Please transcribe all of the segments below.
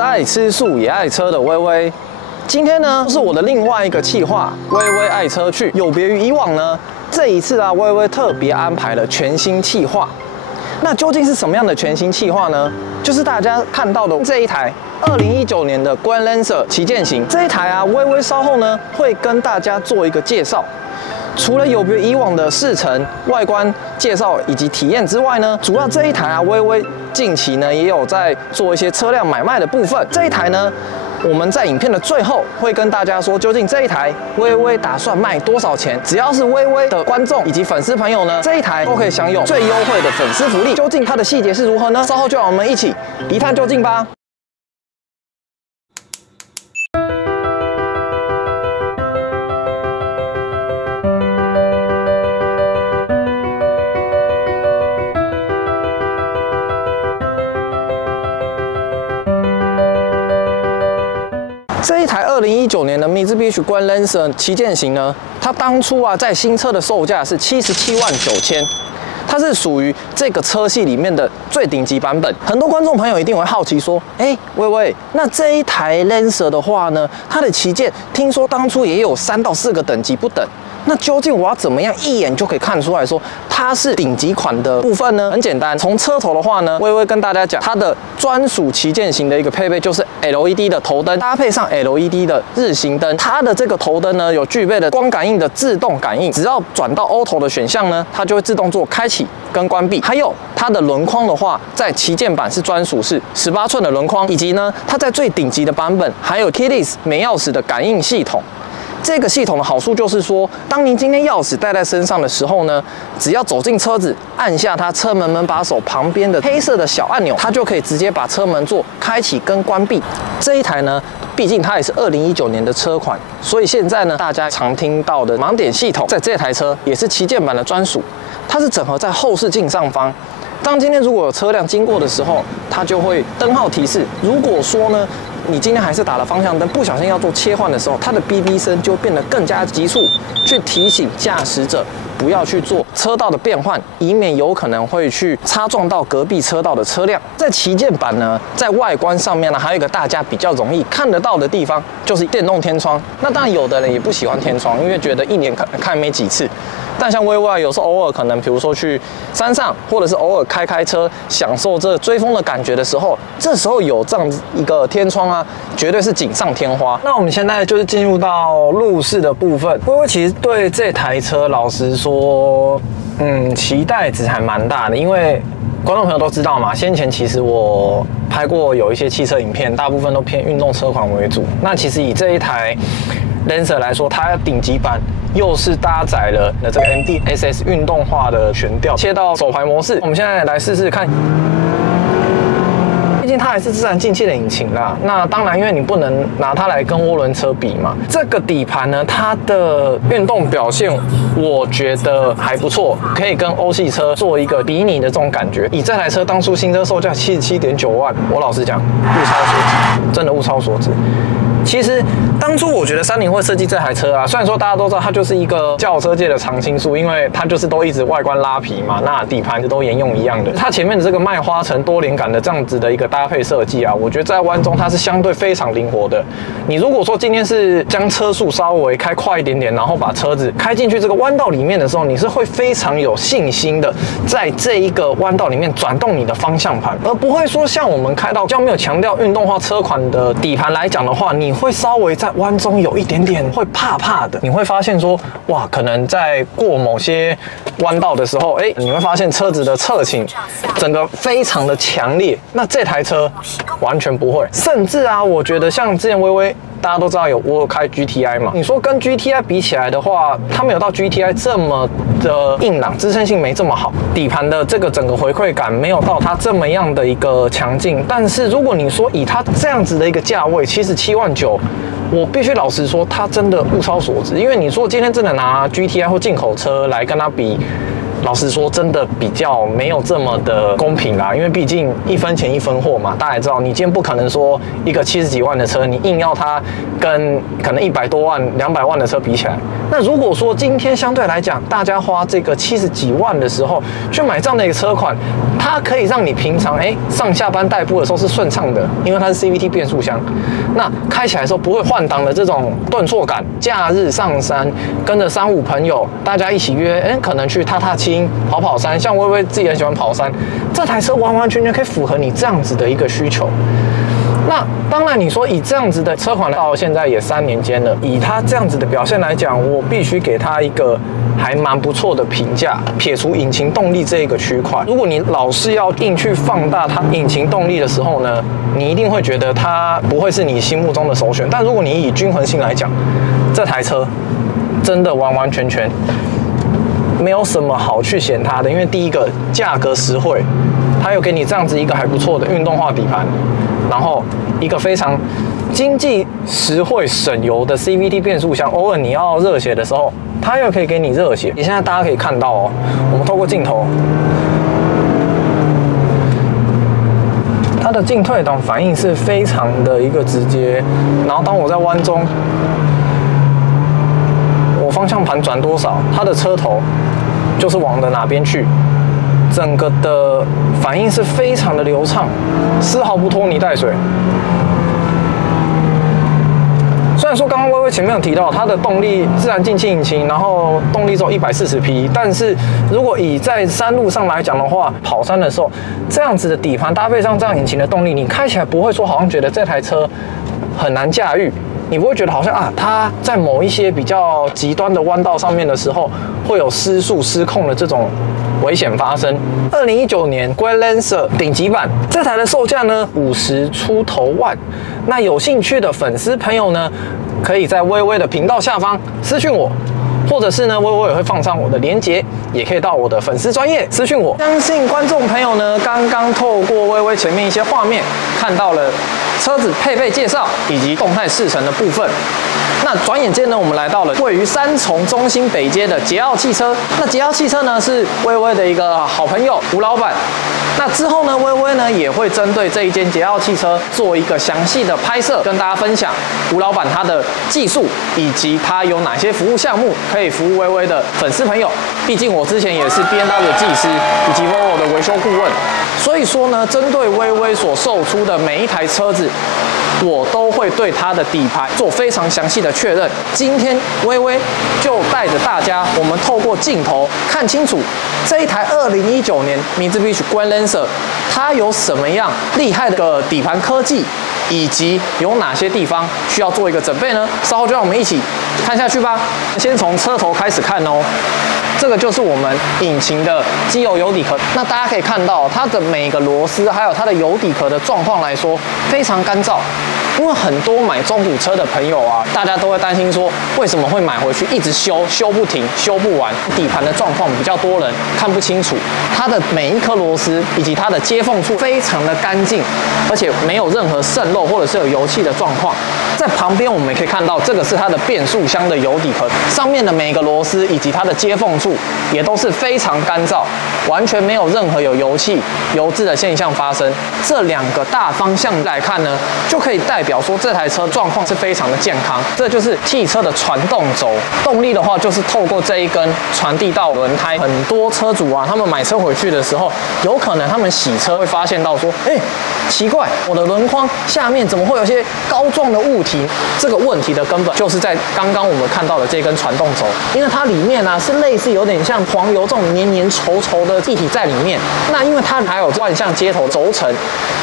是爱吃素也爱车的微微。今天呢，是我的另外一个企划，微微爱车去。有别于以往呢，这一次啊，微微特别安排了全新企划。那究竟是什么样的全新企划呢？就是大家看到的这一台2019年的 Grand Lancer 旗舰型这一台啊，微微稍后呢会跟大家做一个介绍。除了有别以往的试乘、外观介绍以及体验之外呢，主要这一台啊，微微近期呢也有在做一些车辆买卖的部分。这一台呢，我们在影片的最后会跟大家说，究竟这一台微微打算卖多少钱？只要是微微的观众以及粉丝朋友呢，这一台都可以享有最优惠的粉丝福利。究竟它的细节是如何呢？稍后就让我们一起一探究竟吧。这一台2019年的 Mitsubishi Grand Lancer 旗舰型呢，它当初啊在新车的售价是779000，它是属于这个车系里面的最顶级版本。很多观众朋友一定会好奇说，微微，那这一台 Lancer 的话呢，它的旗舰听说当初也有3到4个等级不等。那究竟我要怎么样一眼就可以看出来说它是顶级款的部分呢？很简单，从车头的话呢，微微跟大家讲，它的专属旗舰型的一个配备就是 LED 的头灯，搭配上 LED 的日行灯。它的这个头灯呢，有具备的光感应的自动感应，只要转到 Auto 的选项呢，它就会自动做开启跟关闭。还有它的轮框的话，在旗舰版是专属是18寸的轮框，以及呢，它在最顶级的版本还有 Keyless 没钥匙的感应系统。这个系统的好处就是说，当您今天钥匙带在身上的时候呢，只要走进车子，按下它车门门把手旁边的黑色的小按钮，它就可以直接把车门做开启跟关闭。这一台呢，毕竟它也是2019年的车款，所以现在呢，大家常听到的盲点系统，在这台车也是旗舰版的专属，它是整合在后视镜上方。当今天如果有车辆经过的时候，它就会灯号提示。如果说呢，你今天还是打了方向灯，不小心要做切换的时候，它的哔哔声就变得更加急促，去提醒驾驶者不要去做车道的变换，以免有可能会去擦撞到隔壁车道的车辆。在旗舰版呢，在外观上面呢，还有一个大家比较容易看得到的地方，就是电动天窗。那当然，有的人也不喜欢天窗，因为觉得一年看没几次。但像微微有时候偶尔可能，比如说去山上，或者是偶尔开车，享受这追风的感觉的时候，这时候有这样一个天窗啊，绝对是锦上添花。那我们现在就是进入到路试的部分。微微其实对这台车，老实说，期待值还蛮大的，因为观众朋友都知道嘛，先前其实我拍过有一些汽车影片，大部分都偏运动车款为主。那其实以这一台 Lancer 来说，它顶级版又是搭载了这个 MDSS 运动化的悬吊，切到手排模式。我们现在来试试看。毕竟它还是自然进气的引擎啦，那当然，因为你不能拿它来跟涡轮车比嘛。这个底盘呢，它的运动表现，我觉得还不错，可以跟欧系车做一个比拟的这种感觉。以这台车当初新车售价77.9万，我老实讲，物超所值，真的物超所值。其实当初我觉得三菱会设计这台车啊，虽然说大家都知道它就是一个轿车界的常青树，因为它就是都一直外观拉皮嘛，那底盘都沿用一样的。它前面的这个麦花臣多连杆的这样子的一个搭配设计啊，我觉得在弯中它是相对非常灵活的。你如果说今天是将车速稍微开快一点点，然后把车子开进去这个弯道里面的时候，你是会非常有信心的在这一个弯道里面转动你的方向盘，而不会说像我们开到比较没有强调运动化车款的底盘来讲的话，你会稍微在弯中有一点点会怕的。你会发现说，哇，可能在过某些弯道的时候，你会发现车子的侧倾整个非常的强烈。那这台车完全不会，甚至啊，我觉得像之前微微大家都知道我有开 GTI 嘛，你说跟 GTI 比起来的话，它没有到 GTI 这么的硬朗，支撑性没这么好，底盘的这个整个回馈感没有到它这么样的一个强劲。但是如果你说以它这样子的一个价位，77.9万，我必须老实说，它真的物超所值。因为你说今天真的拿 GTI 或进口车来跟它比，老实说，真的比较没有这么的公平啦，因为毕竟一分钱一分货嘛。大家也知道，你今天不可能说一个70几万的车，你硬要它跟可能100多万、200万的车比起来。那如果说今天相对来讲，大家花这个70几万的时候去买这样的一个车款，它可以让你平常上下班代步的时候是顺畅的，因为它是 CVT 变速箱，那开起来的时候不会换挡的这种顿挫感。假日上山跟着3、5朋友，大家一起约，可能去踏踏青、跑山，像薇薇自己很喜欢跑山，这台车完完全全可以符合你这样子的一个需求。那当然，你说以这样子的车款到现在也3年间了，以它这样子的表现来讲，我必须给它一个还蛮不错的评价。撇除引擎动力这一个区块，如果你老是要硬去放大它引擎动力的时候呢，你一定会觉得它不会是你心目中的首选。但如果你以均衡性来讲，这台车真的完完全全没有什么好去嫌它的，因为第一个价格实惠，它有给你这样子一个还不错的运动化底盘，然后一个非常经济实惠省油的 CVT 变速箱，偶尔你要热血的时候，它又可以给你热血。你现在大家可以看到哦，我们透过镜头，它的进退档反应是非常的一个直接，然后当我在弯中，我方向盘转多少，它的车头就是往的哪边去，整个的反应是非常的流畅，丝毫不拖泥带水。虽然说刚刚薇薇前面有提到它的动力自然进气引擎，然后动力只有140匹，但是如果以在山路上来讲的话，跑山的时候这样子的底盘搭配上这样引擎的动力，你开起来不会说好像觉得这台车很难驾驭。你不会觉得好像它在某一些比较极端的弯道上面的时候，会有失速失控的这种危险发生。2019年 Grandlancer 顶级版这台的售价呢50出头万，那有兴趣的粉丝朋友呢，可以在薇薇的频道下方私讯我。或者是呢，薇薇也会放上我的连结，也可以到我的粉丝专页私讯我。相信观众朋友呢，刚刚透过薇薇前面一些画面，看到了车子配备介绍以及动态试乘的部分。那转眼间呢，我们来到了位于三重中心北街的捷奥汽车。那捷奥汽车呢，是薇薇的一个好朋友吴老板。那之后呢，薇薇呢也会针对这一间捷奥汽车做一个详细的拍摄，跟大家分享吴老板他的技术以及他有哪些服务项目可以服务薇薇的粉丝朋友。毕竟我之前也是 B&W 的技师以及 Volvo 的维修顾问，所以说呢，针对薇薇所售出的每一台车子，我都会对它的底盘做非常详细的确认。今天薇薇就带着大家，我们透过镜头看清楚这一台2019年Mitsubishi Grandlancer，它有什么样厉害的底盘科技，以及有哪些地方需要做一个准备呢？稍后就让我们一起看下去吧。先从车头开始看哦。这个就是我们引擎的机油油底壳。那大家可以看到，它的每个螺丝还有它的油底壳的状况来说，非常干燥。因为很多买中古车的朋友啊，大家都会担心说，为什么会买回去一直修，修不停，修不完？底盘的状况比较多人看不清楚，它的每一颗螺丝以及它的接缝处非常的干净，而且没有任何渗漏或者是有油气的状况。在旁边我们也可以看到，这个是它的变速箱的油底壳，上面的每个螺丝以及它的接缝处也都是非常干燥，完全没有任何有油气、油渍的现象发生。这两个大方向来看呢，就可以代表说这台车状况是非常的健康。这就是汽车的传动轴，动力的话就是透过这一根传递到轮胎。很多车主啊，他们买车回去的时候，有可能他们洗车会发现到说，奇怪，我的轮框下面怎么会有些膏状的物体？这个问题的根本就是在刚刚我们看到的这根传动轴，因为它里面呢是类似有点像黄油这种黏黏稠稠的液体在里面。那因为它还有万向接头轴承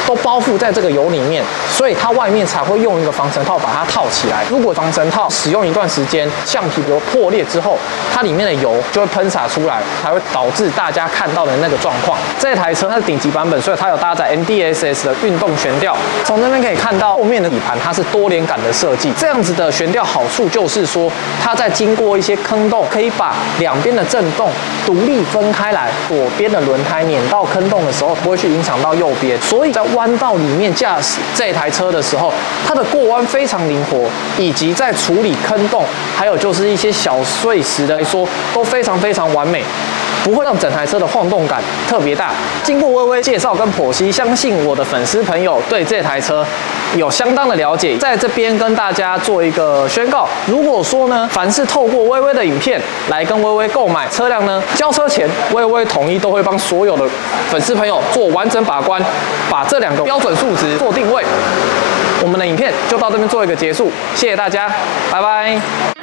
都包覆在这个油里面，所以它外面才会用一个防尘套把它套起来。如果防尘套使用一段时间，橡皮油破裂之后，它里面的油就会喷洒出来，才会导致大家看到的那个状况。这台车它是顶级版本，所以它有搭载 NDSS 的运动悬吊。从这边可以看到后面的底盘它是多连杆的设计，这样子的悬吊好处就是说，它在经过一些坑洞，可以把两边的震动独立分开来，左边的轮胎碾到坑洞的时候，不会去影响到右边。所以在弯道里面驾驶这台车的时候，它的过弯非常灵活，以及在处理坑洞，还有就是一些小碎石的来说，都非常非常完美。不会让整台车的晃动感特别大。经过微微介绍跟剖析，相信我的粉丝朋友对这台车有相当的了解。在这边跟大家做一个宣告，如果说呢，凡是透过微微的影片来跟微微购买车辆呢，交车前微微统一都会帮所有的粉丝朋友做完整把关，把这2个标准数值做定位。我们的影片就到这边做一个结束，谢谢大家，拜拜。